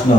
Krishna